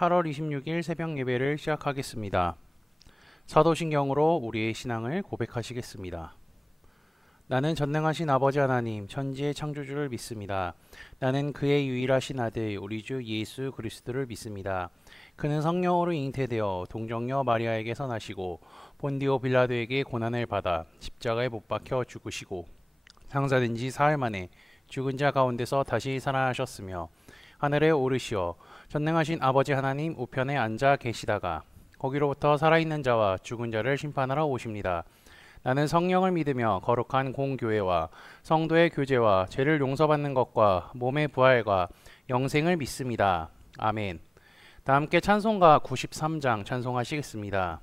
8월 26일 새벽 예배를 시작하겠습니다. 사도신경으로 우리의 신앙을 고백하시겠습니다. 나는 전능하신 아버지 하나님, 천지의 창조주를 믿습니다. 나는 그의 유일하신 아들, 우리 주 예수 그리스도를 믿습니다. 그는 성령으로 잉태되어 동정녀 마리아에게서 나시고 본디오 빌라도에게 고난을 받아 십자가에 못 박혀 죽으시고 상사된 지 사흘 만에 죽은 자 가운데서 다시 살아나셨으며 하늘에 오르시어 전능하신 아버지 하나님 우편에 앉아 계시다가 거기로부터 살아있는 자와 죽은 자를 심판하러 오십니다. 나는 성령을 믿으며 거룩한 공교회와 성도의 교제와 죄를 용서받는 것과 몸의 부활과 영생을 믿습니다. 아멘. 다 함께 찬송가 93장 찬송하시겠습니다.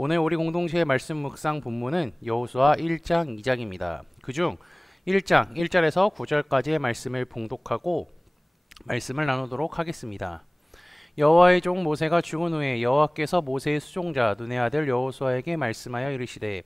오늘 우리 공동체의 말씀 묵상 본문은 여호수아 1장 2장입니다. 그중 1장 1절에서 9절까지의 말씀을 봉독하고 말씀을 나누도록 하겠습니다. 여호와의 종 모세가 죽은 후에 여호와께서 모세의 수종자 눈의 아들 여호수아에게 말씀하여 이르시되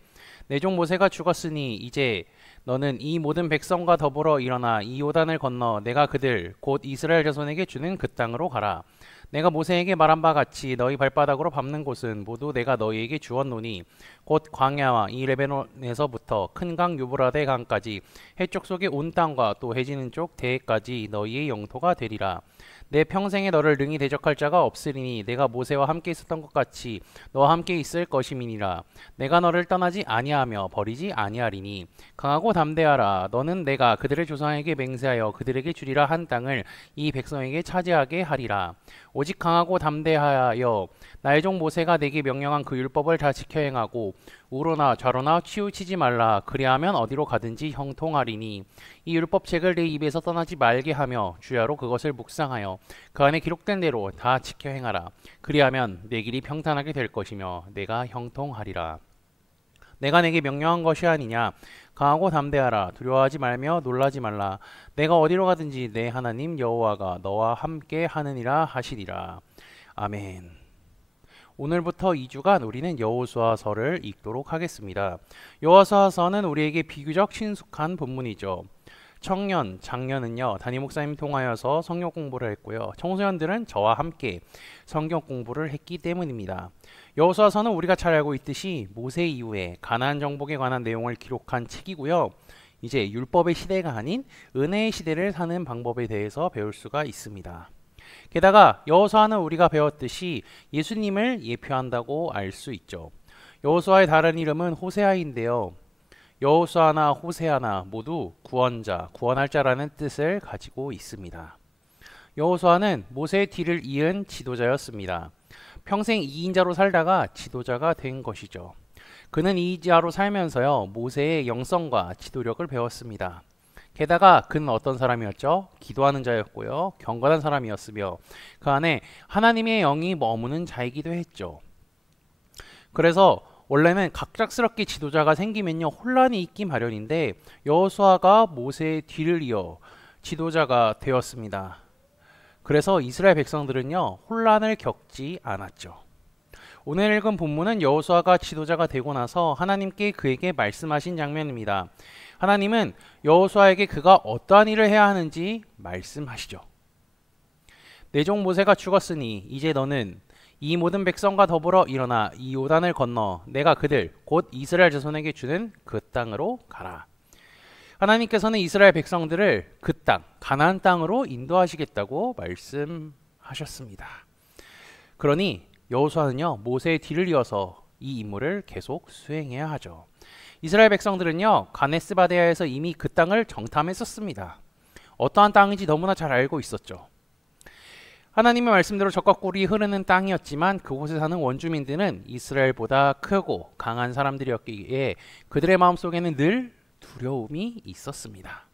내 종 모세가 죽었으니 이제 너는 이 모든 백성과 더불어 일어나 이 요단을 건너 내가 그들 곧 이스라엘 자손에게 주는 그 땅으로 가라. 내가 모세에게 말한 바 같이 너희 발바닥으로 밟는 곳은 모두 내가 너희에게 주었노니 곧 광야와 이 레바논에서부터 큰 강 유브라데 강까지 해쪽 속의 온 땅과 또 해지는 쪽 대해까지 너희의 영토가 되리라. 내 평생에 너를 능히 대적할 자가 없으리니 내가 모세와 함께 있었던 것 같이 너와 함께 있을 것임이니라. 내가 너를 떠나지 아니하며 버리지 아니하리니 강하고 담대하라. 너는 내가 그들의 조상에게 맹세하여 그들에게 주리라 한 땅을 이 백성에게 차지하게 하리라. 오직 강하고 담대하여 나의 종 모세가 내게 명령한 그 율법을 다 지켜 행하고 우로나 좌로나 치우치지 말라. 그리하면 어디로 가든지 형통하리니 이 율법책을 내 입에서 떠나지 말게 하며 주야로 그것을 묵상하여 그 안에 기록된 대로 다 지켜 행하라. 그리하면 내 길이 평탄하게 될 것이며 내가 형통하리라. 내가 내게 명령한 것이 아니냐. 강하고 담대하라. 두려워하지 말며 놀라지 말라. 내가 어디로 가든지 내 하나님 여호와가 너와 함께 하느니라 하시리라. 아멘. 오늘부터 2주간 우리는 여호수아서를 읽도록 하겠습니다. 여호수아서는 우리에게 비교적 친숙한 본문이죠. 청년, 장년은요 담임 목사님 통하여서 성경 공부를 했고요. 청소년들은 저와 함께 성경 공부를 했기 때문입니다. 여호수아서는 우리가 잘 알고 있듯이 모세 이후에 가나안 정복에 관한 내용을 기록한 책이고요. 이제 율법의 시대가 아닌 은혜의 시대를 사는 방법에 대해서 배울 수가 있습니다. 게다가 여호수아는 우리가 배웠듯이 예수님을 예표한다고 알 수 있죠. 여호수아의 다른 이름은 호세아인데요. 여호수아나 호세아나 모두 구원자, 구원할 자라는 뜻을 가지고 있습니다. 여호수아는 모세의 뒤를 이은 지도자였습니다. 평생 2인자로 살다가 지도자가 된 것이죠. 그는 2인자로 살면서요 모세의 영성과 지도력을 배웠습니다. 게다가 그는 어떤 사람이었죠? 기도하는 자였고요. 경건한 사람이었으며 그 안에 하나님의 영이 머무는 자이기도 했죠. 그래서 원래는 갑작스럽게 지도자가 생기면요 혼란이 있기 마련인데 여호수아가 모세의 뒤를 이어 지도자가 되었습니다. 그래서 이스라엘 백성들은요 혼란을 겪지 않았죠. 오늘 읽은 본문은 여호수아가 지도자가 되고 나서 하나님께 그에게 말씀하신 장면입니다. 하나님은 여호수아에게 그가 어떠한 일을 해야 하는지 말씀하시죠. 내 종 모세가 죽었으니 이제 너는 이 모든 백성과 더불어 일어나 이 요단을 건너 내가 그들 곧 이스라엘 자손에게 주는 그 땅으로 가라. 하나님께서는 이스라엘 백성들을 그 땅, 가나안 땅으로 인도하시겠다고 말씀하셨습니다. 그러니 여호수아는요 모세의 뒤를 이어서 이 임무를 계속 수행해야 하죠. 이스라엘 백성들은요 가네스 바네아에서 이미 그 땅을 정탐했었습니다. 어떠한 땅인지 너무나 잘 알고 있었죠. 하나님의 말씀대로 적과 꿀이 흐르는 땅이었지만 그곳에 사는 원주민들은 이스라엘보다 크고 강한 사람들이었기에 그들의 마음속에는 늘 두려움이 있었습니다.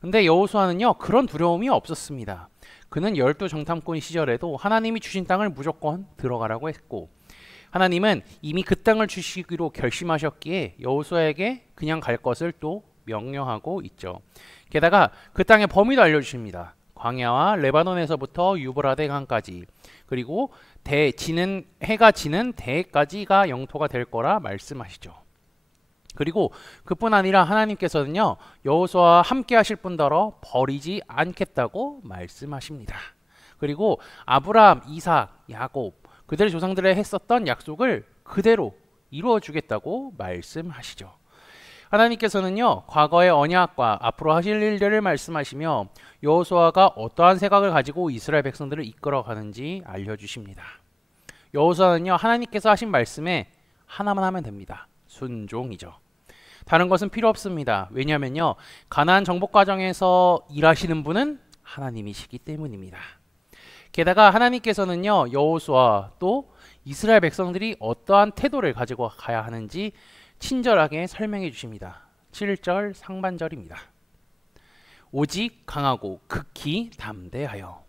근데 여호수아는요 그런 두려움이 없었습니다. 그는 12 정탐꾼 시절에도 하나님이 주신 땅을 무조건 들어가라고 했고 하나님은 이미 그 땅을 주시기로 결심하셨기에 여호수아에게 그냥 갈 것을 또 명령하고 있죠. 게다가 그 땅의 범위도 알려주십니다. 광야와 레바논에서부터 유브라데 강까지 그리고 해가 지는 대까지가 영토가 될 거라 말씀하시죠. 그리고 그뿐 아니라 하나님께서는요 여호수아와 함께 하실 뿐더러 버리지 않겠다고 말씀하십니다. 그리고 아브라함, 이삭, 야곱 그들의 조상들에 했었던 약속을 그대로 이루어 주겠다고 말씀하시죠. 하나님께서는요 과거의 언약과 앞으로 하실 일들을 말씀하시며 여호수아가 어떠한 생각을 가지고 이스라엘 백성들을 이끌어가는지 알려주십니다. 여호수아는요 하나님께서 하신 말씀에 하나만 하면 됩니다. 순종이죠. 다른 것은 필요 없습니다. 왜냐하면요 가나안 정복 과정에서 일하시는 분은 하나님이시기 때문입니다. 게다가 하나님께서는요 여호수아 또 이스라엘 백성들이 어떠한 태도를 가지고 가야 하는지 친절하게 설명해 주십니다. 7절 상반절입니다. 오직 강하고 극히 담대하여.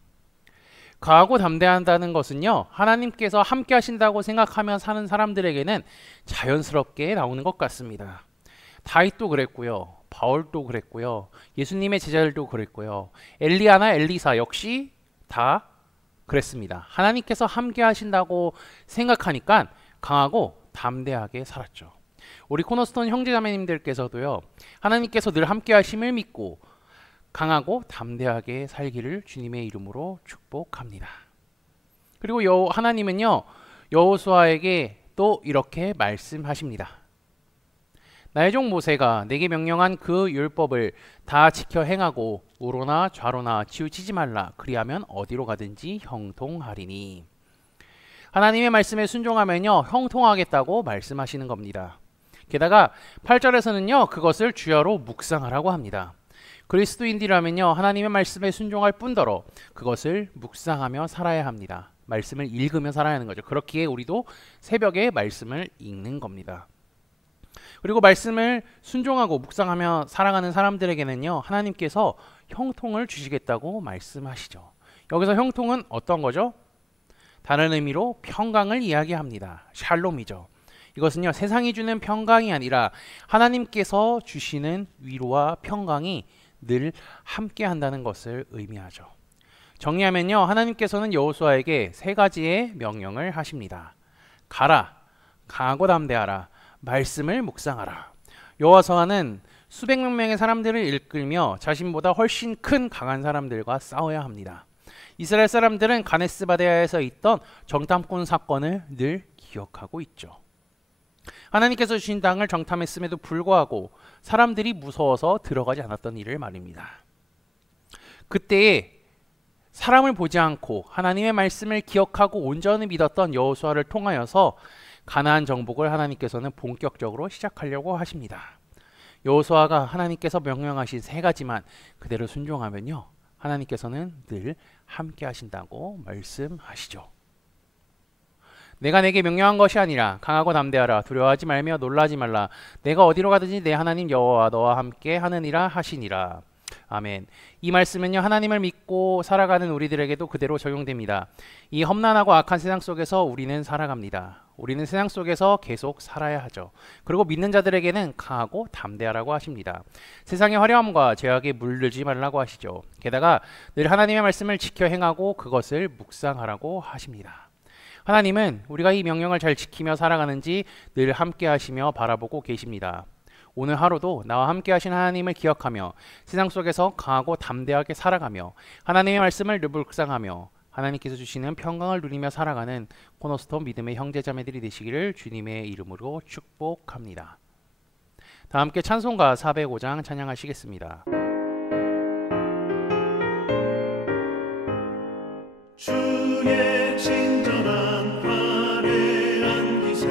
강하고 담대한다는 것은요 하나님께서 함께 하신다고 생각하며 사는 사람들에게는 자연스럽게 나오는 것 같습니다. 다윗도 그랬고요. 바울도 그랬고요. 예수님의 제자들도 그랬고요. 엘리야나 엘리사 역시 다 그랬습니다. 하나님께서 함께 하신다고 생각하니까 강하고 담대하게 살았죠. 우리 코너스톤 형제자매님들께서도요 하나님께서 늘 함께 하심을 믿고 강하고 담대하게 살기를 주님의 이름으로 축복합니다. 그리고 하나님은요 여호수아에게 또 이렇게 말씀하십니다. 나의 종 모세가 내게 명령한 그 율법을 다 지켜 행하고 우로나 좌로나 치우치지 말라. 그리하면 어디로 가든지 형통하리니. 하나님의 말씀에 순종하면요 형통하겠다고 말씀하시는 겁니다. 게다가 8절에서는요 그것을 주야로 묵상하라고 합니다. 그리스도인들이라면요, 하나님의 말씀에 순종할 뿐더러 그것을 묵상하며 살아야 합니다. 말씀을 읽으며 살아야 하는 거죠. 그렇기에 우리도 새벽에 말씀을 읽는 겁니다. 그리고 말씀을 순종하고 묵상하며 살아가는 사람들에게는요, 하나님께서 형통을 주시겠다고 말씀하시죠. 여기서 형통은 어떤 거죠? 다른 의미로 평강을 이야기합니다. 샬롬이죠. 이것은요, 세상이 주는 평강이 아니라 하나님께서 주시는 위로와 평강이 늘 함께 한다는 것을 의미하죠. 정리하면요, 하나님께서는 여호수아에게 세 가지의 명령을 하십니다. 가라, 강하고 담대하라, 말씀을 묵상하라. 여호수아는 수백 명의 사람들을 이끌며 자신보다 훨씬 큰 강한 사람들과 싸워야 합니다. 이스라엘 사람들은 가네스 바네아에서 있던 정탐꾼 사건을 늘 기억하고 있죠. 하나님께서 주신 땅을 정탐했음에도 불구하고 사람들이 무서워서 들어가지 않았던 일을 말입니다. 그때에 사람을 보지 않고 하나님의 말씀을 기억하고 온전히 믿었던 여호수아를 통하여서 가나안 정복을 하나님께서는 본격적으로 시작하려고 하십니다. 여호수아가 하나님께서 명령하신 세 가지만 그대로 순종하면요, 하나님께서는 늘 함께 하신다고 말씀하시죠. 내가 내게 명령한 것이 아니라 강하고 담대하라, 두려워하지 말며 놀라지 말라, 내가 어디로 가든지 내 하나님 여호와 너와 함께 하느니라 하시니라. 아멘. 이 말씀은요, 하나님을 믿고 살아가는 우리들에게도 그대로 적용됩니다. 이 험난하고 악한 세상 속에서 우리는 살아갑니다. 우리는 세상 속에서 계속 살아야 하죠. 그리고 믿는 자들에게는 강하고 담대하라고 하십니다. 세상의 화려함과 죄악에 물들지 말라고 하시죠. 게다가 늘 하나님의 말씀을 지켜 행하고 그것을 묵상하라고 하십니다. 하나님은 우리가 이 명령을 잘 지키며 살아가는지 늘 함께 하시며 바라보고 계십니다. 오늘 하루도 나와 함께 하신 하나님을 기억하며 세상 속에서 강하고 담대하게 살아가며 하나님의 말씀을 늘 묵상하며 하나님께서 주시는 평강을 누리며 살아가는 코너스톤 믿음의 형제자매들이 되시기를 주님의 이름으로 축복합니다. 다 함께 찬송가 405장 찬양하시겠습니다. 주의 친절한 팔에 안기세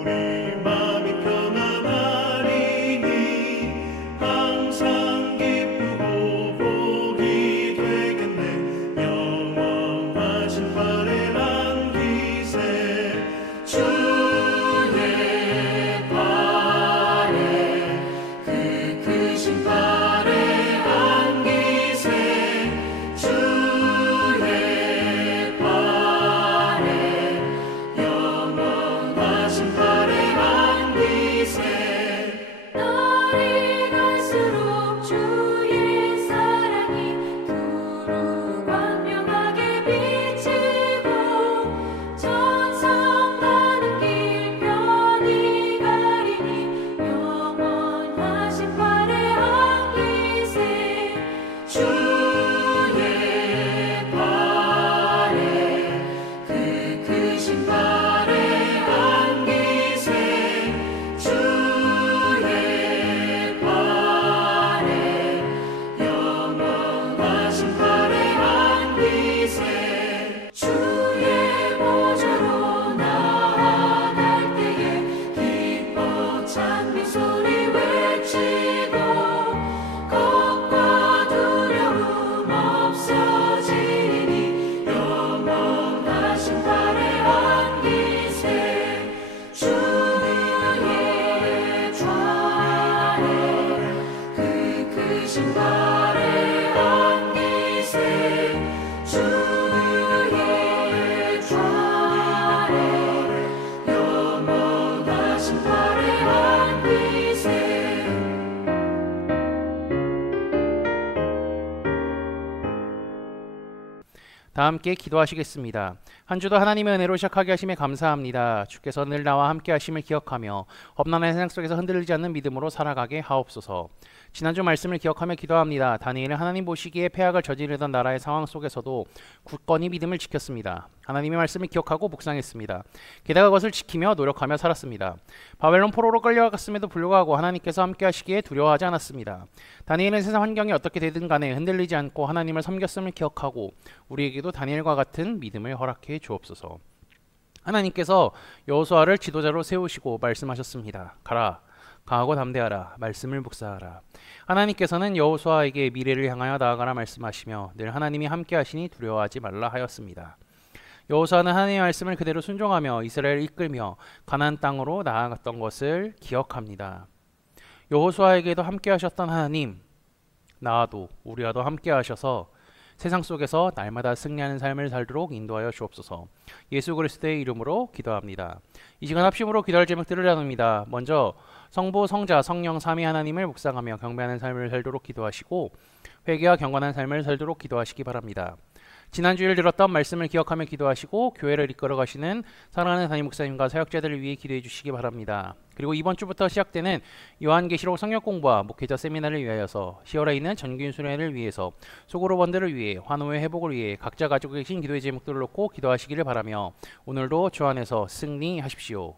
우리 마음이 편안하리니 항상 기쁘고 복이 되겠네. 영원하신 팔에 안기세 주의 팔에 그 크신 팔에 안기세 다 함께 기도하시겠습니다. 한 주도 하나님의 은혜로 시작하게 하심에 감사합니다. 주께서 늘 나와 함께 하심을 기억하며 험난한 세상 속에서 흔들리지 않는 믿음으로 살아가게 하옵소서. 지난주 말씀을 기억하며 기도합니다. 다니엘은 하나님 보시기에 패악을 저지르던 나라의 상황 속에서도 굳건히 믿음을 지켰습니다. 하나님의 말씀을 기억하고 묵상했습니다. 게다가 그것을 지키며 노력하며 살았습니다. 바벨론 포로로 끌려갔음에도 불구하고 하나님께서 함께 하시기에 두려워하지 않았습니다. 다니엘은 세상 환경이 어떻게 되든 간에 흔들리지 않고 하나님을 섬겼음을 기억하고 우리에게도 다니엘과 같은 믿음을 허락해 주옵소서. 하나님께서 여호수아를 지도자로 세우시고 말씀하셨습니다. 가라, 강하고 담대하라. 말씀을 묵상하라. 하나님께서는 여호수아에게 미래를 향하여 나아가라 말씀하시며 늘 하나님이 함께 하시니 두려워하지 말라 하였습니다. 여호수아는 하나님의 말씀을 그대로 순종하며 이스라엘을 이끌며 가나안 땅으로 나아갔던 것을 기억합니다. 여호수아에게도 함께 하셨던 하나님, 나와도 우리와도 함께 하셔서 세상 속에서 날마다 승리하는 삶을 살도록 인도하여 주옵소서. 예수 그리스도의 이름으로 기도합니다. 이 시간 합심으로 기도할 제목들을 나눕니다. 먼저 성부, 성자, 성령 삼위 하나님을 묵상하며 경배하는 삶을 살도록 기도하시고 회개와 경건한 삶을 살도록 기도하시기 바랍니다. 지난주일 들었던 말씀을 기억하며 기도하시고 교회를 이끌어 가시는 사랑하는 담임 목사님과 사역자들을 위해 기도해 주시기 바랍니다. 그리고 이번 주부터 시작되는 요한계시록 성역 공부와 목회자 세미나를 위하여서 10월에 있는 전교인 수련회를 위해서 소그룹원들을 위해 환호의 회복을 위해 각자 가지고 계신 기도의 제목들을 놓고 기도하시기를 바라며 오늘도 주 안에서 승리하십시오.